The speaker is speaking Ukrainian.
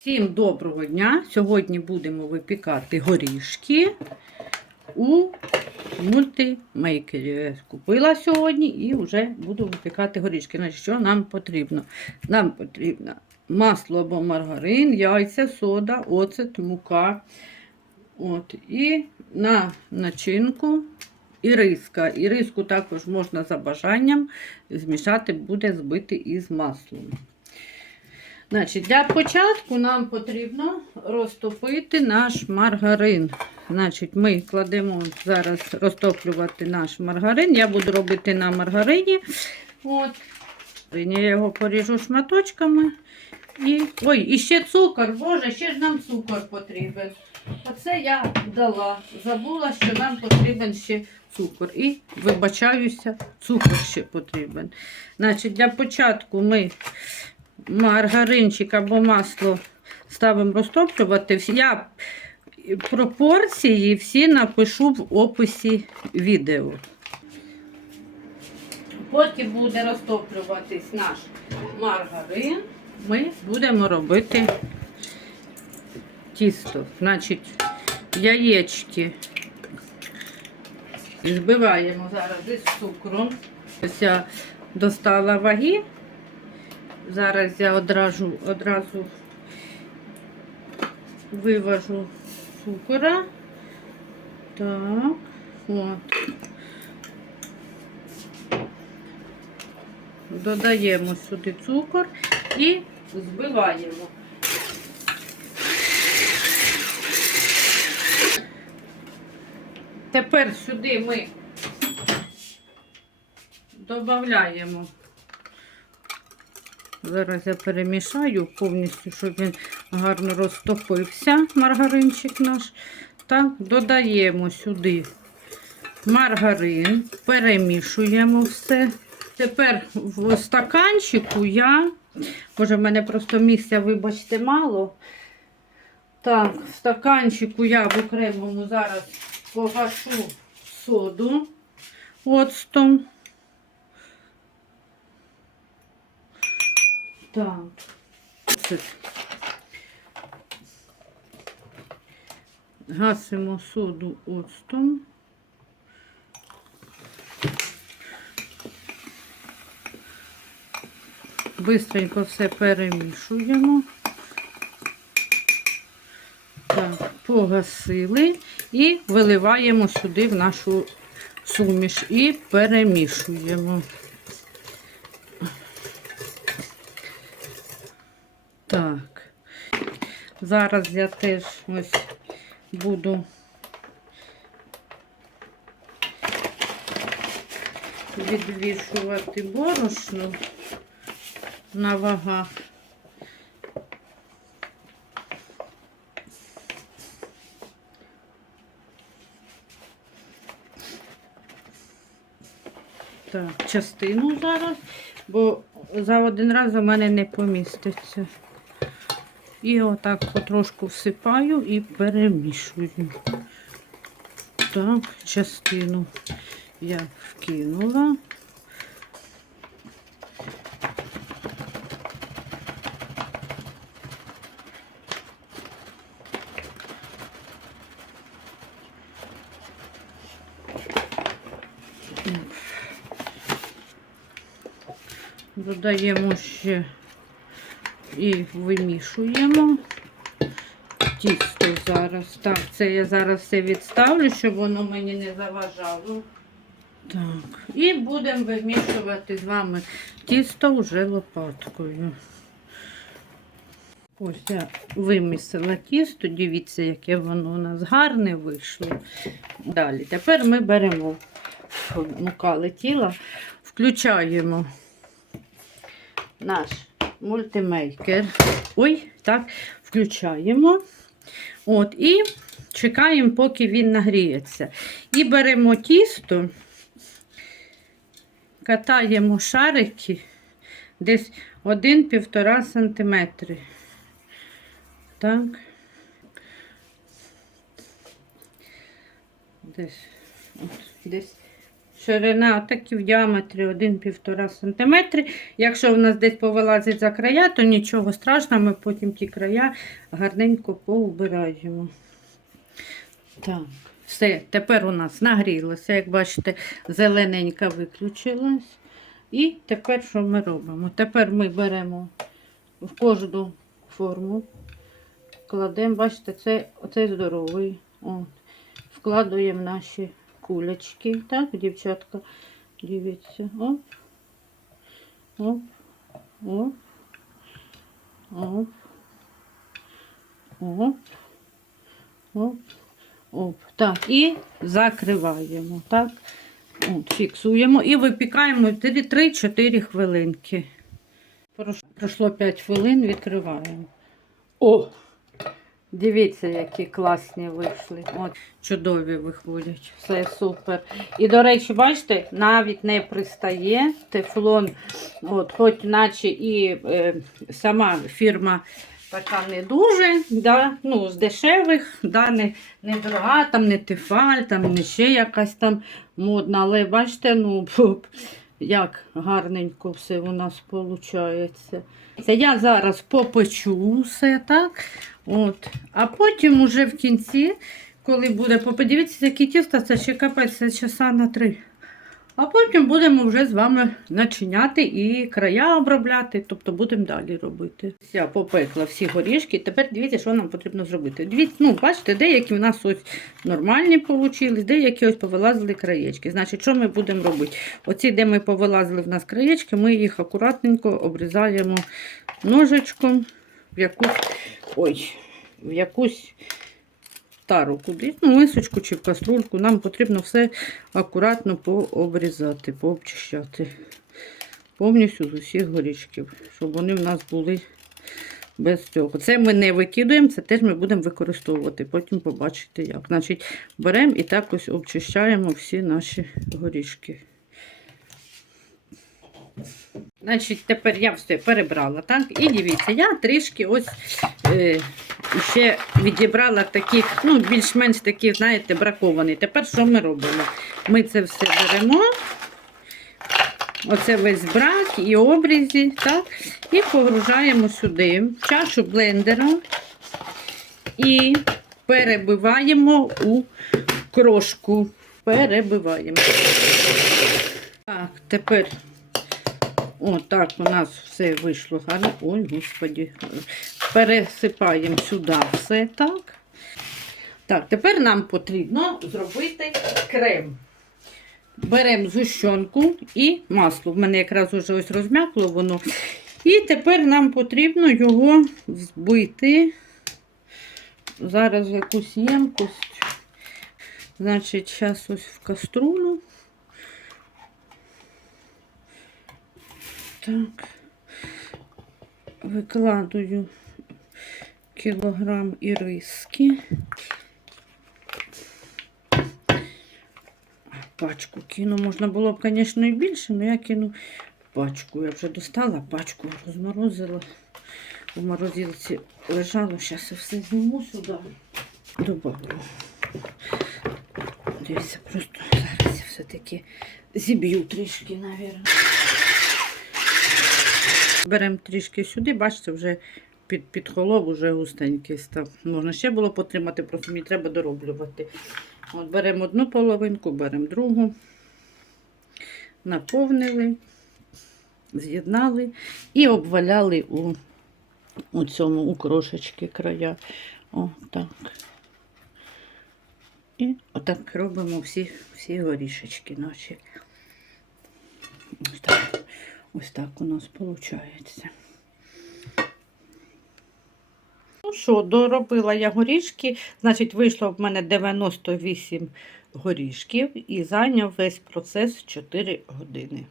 Всім доброго дня! Сьогодні будемо випікати горішки у мультимейкері. Я Купила сьогодні і вже буду випікати горішки. Значить, що нам потрібно? Нам потрібно масло або маргарин, яйця, сода, оцет, мука. От. І на начинку іриска. Іриску також можна за бажанням змішати, буде збити із маслом. Значить, Для початку нам потрібно розтопити наш маргарин. Значить, Ми кладемо зараз розтоплювати наш маргарин. Я буду робити на маргарині. От. Я його поріжу шматочками. І... Ой, і ще цукор, боже, ще ж нам цукор потрібен. Оце я дала. Забула, що нам потрібен ще цукор. І вибачаюся, цукор ще потрібен. Значить, Для початку ми маргаринчик або масло ставимо розтоплювати. Я пропорції всі напишу в описі відео. Поки буде розтоплюватись наш маргарин, ми будемо робити тісто. Значить, яєчки збиваємо зараз із цукром. Ось я достала ваги. Зараз я одразу, одразу виважу цукора. Так, от. Додаємо сюди цукор і збиваємо. Тепер сюди ми додаємо Зараз я перемішаю повністю, щоб він гарно розтопився, маргаринчик наш. Так, додаємо сюди маргарин, перемішуємо все. Тепер в стаканчику я, може, в мене просто місця, вибачте, мало. Так, в стаканчику я в окремому зараз погашу соду оцтом. Так. Гасимо соду оцтом. Бистренько все перемішуємо. Так, погасили і виливаємо сюди в нашу суміш і перемішуємо. Так, зараз я теж ось буду відвішувати борошно на вагах. Так, частину зараз, бо за один раз у мене не поміститься. І отак потрошку всипаю і перемішую. Так, частину я вкинула. Додаємо ще і вимішуємо тісто зараз. Так, це я зараз все відставлю, щоб воно мені не заважало. Так, і будемо вимішувати з вами тісто вже лопаткою. Ось я вимісила тісто, дивіться, яке воно у нас гарне вийшло. Далі, тепер ми беремо мука летіла, включаємо наш мультимейкер. Ой, так, включаємо. От, І чекаємо, поки він нагріється. І беремо тісто, катаємо шарики десь 1-1,5 см. Так. Десь, от, десь Ширина такі в діаметрі 1-1,5 см. Якщо в нас десь повилазить за края, то нічого страшного, ми потім ті края гарненько поубираємо. Так, все, тепер у нас нагрілося, як бачите, зелененька виключилась. І тепер що ми робимо? Тепер ми беремо в кожну форму, кладемо, бачите, це оцей здоровий. От. Вкладуємо наші кулечки. Так, дівчатка, дивіться. Оп. Оп. Оп. Оп. Оп. Оп. Оп. Так, і закриваємо. Так. От, фіксуємо і випікаємо 3-4 хвилинки. Пройшло 5 хвилин, відкриваємо. О! Дивіться, які класні вийшли. От, чудові виходять. Все супер. І, до речі, бачите, навіть не пристає тефлон, от, хоч наче і е, сама фірма така не дуже, да, ну, з дешевих, да, не, не дорога, там не тефаль, там не ще якась там модна, але бачите, ну, як гарненько все у нас виходить. Це я зараз попечу все так. От. А потім уже в кінці, коли буде подивіться, які тісто, це ще капець, часа на три. А потім будемо вже з вами начиняти і края обробляти, тобто будемо далі робити. Я попекла всі горішки. Тепер дивіться, що нам потрібно зробити. Дивіться, ну, бачите, деякі в нас ось нормальні вийшли, деякі ось повилазили краєчки. Значить, що ми будемо робити? Оці, де ми повилазили в нас краєчки, ми їх акуратненько обрізаємо ножичком в якусь. Ой, в якусь тару кудись, ну, мисочку чи в каструльку. Нам потрібно все акуратно пообрізати, пообчищати. Повністю з усіх горішків, щоб вони в нас були без цього. Це ми не викидуємо, це теж ми будемо використовувати. Потім побачите як. Значить, беремо і так ось обчищаємо всі наші горішки. Значить, тепер я все перебрала, так? І дивіться, я трішки ось е, ще відібрала таких, ну, більш-менш такі, знаєте, браковані. Тепер що ми робимо? Ми це все беремо. Оце весь брак і обрізі, так? І погружаємо сюди чашу блендера і перебиваємо у крошку. Перебиваємо. Так, тепер отак у нас все вийшло гарно. Ой, господі. Пересипаємо сюди все так. Так, тепер нам потрібно зробити крем. Беремо згущенку і масло. В мене якраз уже ось розм'якло воно. І тепер нам потрібно його збити. Зараз якусь ємкость. Значить, зараз ось в каструлю. Так. Викладую кілограм іриски. Пачку кину. Можна було б, звісно, і більше, але я кину пачку. Я вже достала пачку, розморозила. У морозилці лежало. Зараз я все зніму сюди. Добавлю. Дивіться, просто зараз я все-таки зіб'ю трішки, мабуть. Беремо трішки сюди, бачите, вже під, під холов вже густенький став. Можна ще було потримати, просто мені треба дороблювати. От беремо одну половинку, беремо другу, наповнили, з'єднали і обваляли у, у цьому у крошечки края. О, так. І отак робимо всі, всі горішечки наші. Так, ось так у нас виходить. Ну що, доробила я горішки, значить, вийшло в мене 98 горішків і зайняв весь процес 4 години.